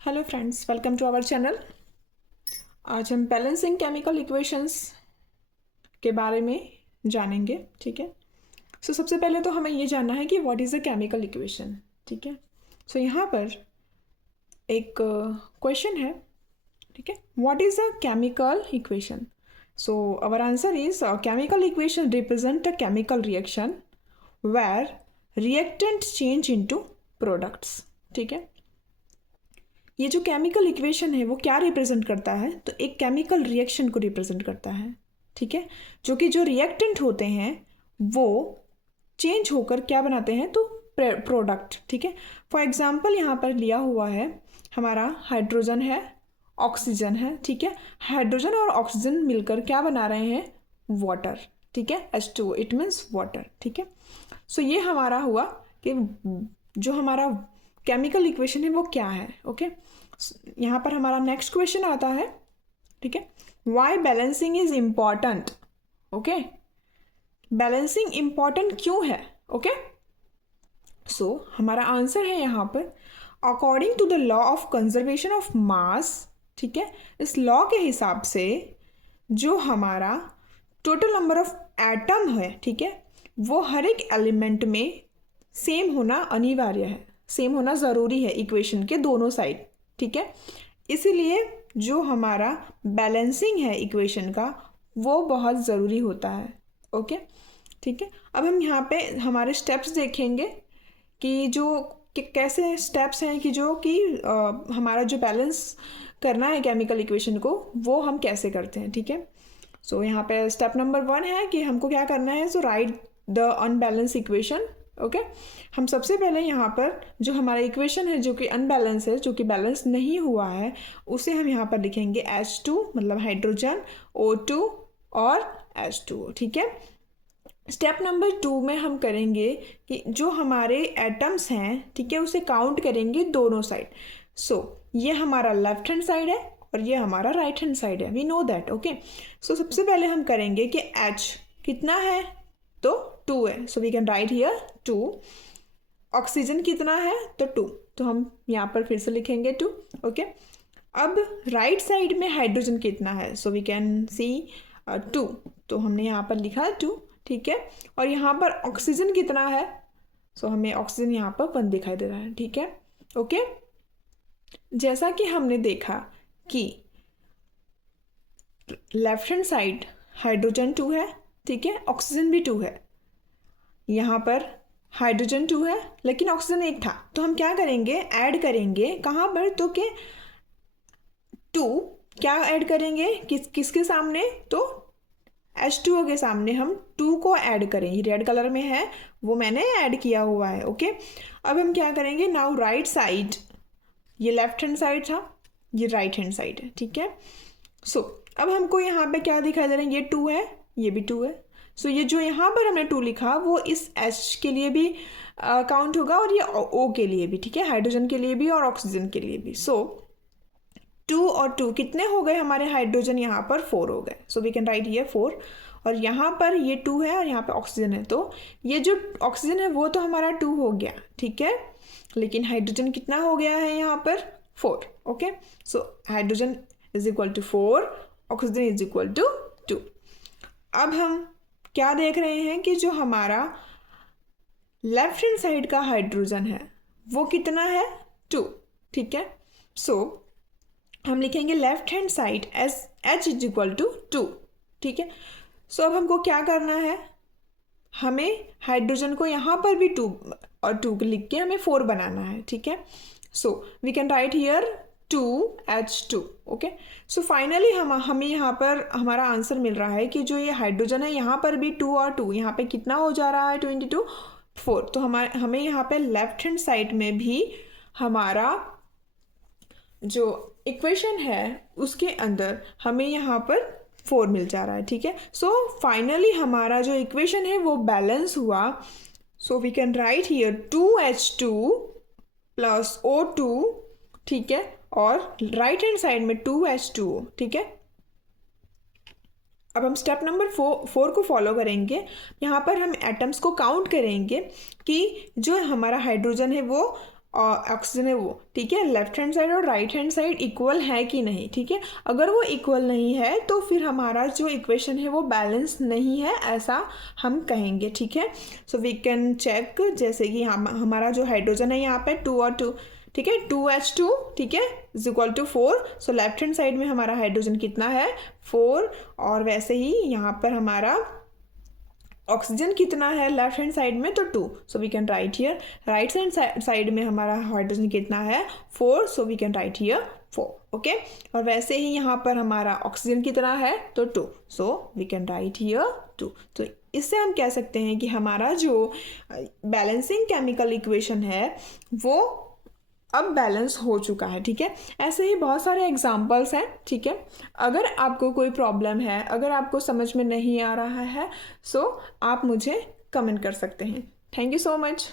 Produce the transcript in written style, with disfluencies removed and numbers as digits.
Hello friends, welcome to our channel. आज हम balancing chemical equations के बारे में जानेंगे। ठीक है। सबसे पहले तो हमें ये जानना है कि what is a chemical equation. ठीक है। यहाँ पर एक क्वेश्चन है। ठीक है, what is a chemical equation. Our answer is chemical equation represent a chemical reaction where reactant change into products. ठीक है। ये जो केमिकल इक्वेशन है वो क्या रिप्रेजेंट करता है, तो एक केमिकल रिएक्शन को रिप्रेजेंट करता है। ठीक है, जो रिएक्टेंट होते हैं वो चेंज होकर क्या बनाते हैं, तो प्रोडक्ट। ठीक है। फॉर एग्जांपल यहाँ पर लिया हुआ है हमारा हाइड्रोजन है, ऑक्सीजन है। ठीक है, हाइड्रोजन और ऑक्सीजन मिलकर क्या बना रहे हैं, वाटर। ठीक है, H2O, इट मीन्स वाटर। ठीक है। ये हमारा हुआ कि जो हमारा केमिकल इक्वेशन है वो क्या है। ओके, यहाँ पर हमारा नेक्स्ट क्वेश्चन आता है। ठीक है, why balancing is important. Okay, balancing important क्यों है। ओके, हमारा आंसर है यहाँ पर according to the law of conservation of mass. ठीक है, इस लॉ के हिसाब से जो हमारा टोटल नंबर ऑफ एटम है, ठीक है, वो हर एक एलिमेंट में सेम होना अनिवार्य है, सेम होना ज़रूरी है इक्वेशन के दोनों साइड। ठीक है, इसीलिए जो हमारा बैलेंसिंग है इक्वेशन का वो बहुत ज़रूरी होता है। ओके, ठीक है। अब हम यहाँ पे हमारे स्टेप्स देखेंगे कि कैसे स्टेप्स हैं कि हमारा जो बैलेंस करना है केमिकल इक्वेशन को वो हम कैसे करते हैं। ठीक है, यहाँ पे स्टेप नंबर 1 है कि हमको क्या करना है, right the unbalance equation. Okay, हम सबसे पहले यहाँ पर जो हमारा इक्वेशन है जो कि अनबैलेंस है, जो कि बैलेंस नहीं हुआ है, उसे हम यहाँ पर लिखेंगे H2 मतलब हाइड्रोजन, O2 और H2O। ठीक है। स्टेप नंबर 2 में हम करेंगे कि जो हमारे एटम्स हैं, ठीक है, उसे काउंट करेंगे दोनों साइड। ये हमारा लेफ्ट हैंड साइड है और ये हमारा राइट हैंड साइड है, वी नो दैट। ओके, सबसे पहले हम करेंगे कि H कितना है, तो 2 है, we can write here 2। Oxygen कितना है, तो 2, तो हम यहाँ पर फिर से लिखेंगे 2। ओके, अब राइट साइड में हाइड्रोजन कितना है, वी कैन सी 2, तो हमने यहाँ पर लिखा 2। ठीक है, और यहाँ पर ऑक्सीजन कितना है, हमें ऑक्सीजन यहाँ पर 1 दिखाई दे रहा है। ठीक है। ओके, जैसा कि हमने देखा कि लेफ्ट हैंड साइड हाइड्रोजन 2 है, ठीक है, ऑक्सीजन भी 2 है। यहाँ पर हाइड्रोजन 2 है लेकिन ऑक्सीजन 1 था, तो हम क्या करेंगे, ऐड करेंगे कहाँ पर, तो के 2 क्या ऐड करेंगे किसके सामने, तो H2O के सामने हम 2 को ऐड करें। ये रेड कलर में है वो मैंने ऐड किया हुआ है। ओके, अब हम क्या करेंगे, नाउ राइट साइड, ये लेफ्ट हैंड साइड था, ये राइट हैंड साइड है। ठीक है, अब हमको यहाँ पे क्या दिखाई दे रहा है, ये 2 है, ये भी 2 है। ये जो यहाँ पर हमने 2 लिखा वो इस H के लिए भी काउंट होगा और ये O के लिए भी। ठीक है, हाइड्रोजन के लिए भी और ऑक्सीजन के लिए भी। 2 और 2 कितने हो गए हमारे, हाइड्रोजन यहाँ पर 4 हो गए, वी कैन राइट ये 4। और यहाँ पर ये 2 है और यहाँ पर ऑक्सीजन है, तो ये जो ऑक्सीजन है वो तो हमारा 2 हो गया। ठीक है, लेकिन हाइड्रोजन कितना हो गया है यहाँ पर, 4। Okay, hydrogen is equal to 4, oxygen is equal to 2। अब हम क्या देख रहे हैं कि जो हमारा लेफ्ट हैंड साइड का हाइड्रोजन है वो कितना है, 2। ठीक है, हम लिखेंगे left hand side as H is equal to 2। ठीक है, अब हमको क्या करना है, हमें हाइड्रोजन को यहाँ पर भी 2 और 2 लिख के हमें 4 बनाना है। ठीक है, we can write here 2H2। Okay, finally हमें यहाँ पर हमारा आंसर मिल रहा है कि जो ये हाइड्रोजन है यहाँ पर भी 2 और 2 यहाँ पे कितना हो जा रहा है, 22 4। तो हमें यहाँ पे लेफ्ट हैंड साइड में भी हमारा जो इक्वेशन है उसके अंदर हमें यहाँ पर 4 मिल जा रहा है। ठीक है, फाइनली हमारा जो इक्वेशन है वो बैलेंस हुआ। We can write here 2H2 plus O2। ठीक है, और राइट हैंड साइड में 2H2O। ठीक है, अब हम स्टेप नंबर 4 को फॉलो करेंगे। यहाँ पर हम एटम्स को काउंट करेंगे कि जो हमारा हाइड्रोजन है वो और ऑक्सीजन है वो, ठीक है। लेफ्ट हैंड साइड और राइट हैंड साइड इक्वल है कि नहीं, ठीक है। अगर वो इक्वल नहीं है तो फिर हमारा जो इक्वेशन है वो बैलेंस नहीं है, ऐसा हम कहेंगे, ठीक है। सो वी कैन चेक, जैसे कि हमारा जो हाइड्रोजन है यहाँ पे 2 और 2, ठीक है, 2H2, ठीक है, is equal to 4। So left hand side में हमारा हाइड्रोजन कितना है, 4। और वैसे ही यहाँ पर हमारा ऑक्सीजन कितना है लेफ्ट हैंड साइड में, तो 2। So we can write here. Right hand side में हमारा हाइड्रोजन कितना है, 4। So we can write here 4, okay. और वैसे ही यहाँ पर हमारा ऑक्सीजन कितना है, तो 2। So we can write here 2। तो इससे हम कह सकते हैं कि हमारा जो बैलेंसिंग केमिकल इक्वेशन है वो अब बैलेंस हो चुका है, ठीक है। ऐसे ही बहुत सारे एग्जाम्पल्स हैं, ठीक है। अगर आपको कोई प्रॉब्लम है, अगर आपको समझ में नहीं आ रहा है, सो आप मुझे कमेंट कर सकते हैं। Thank you so much.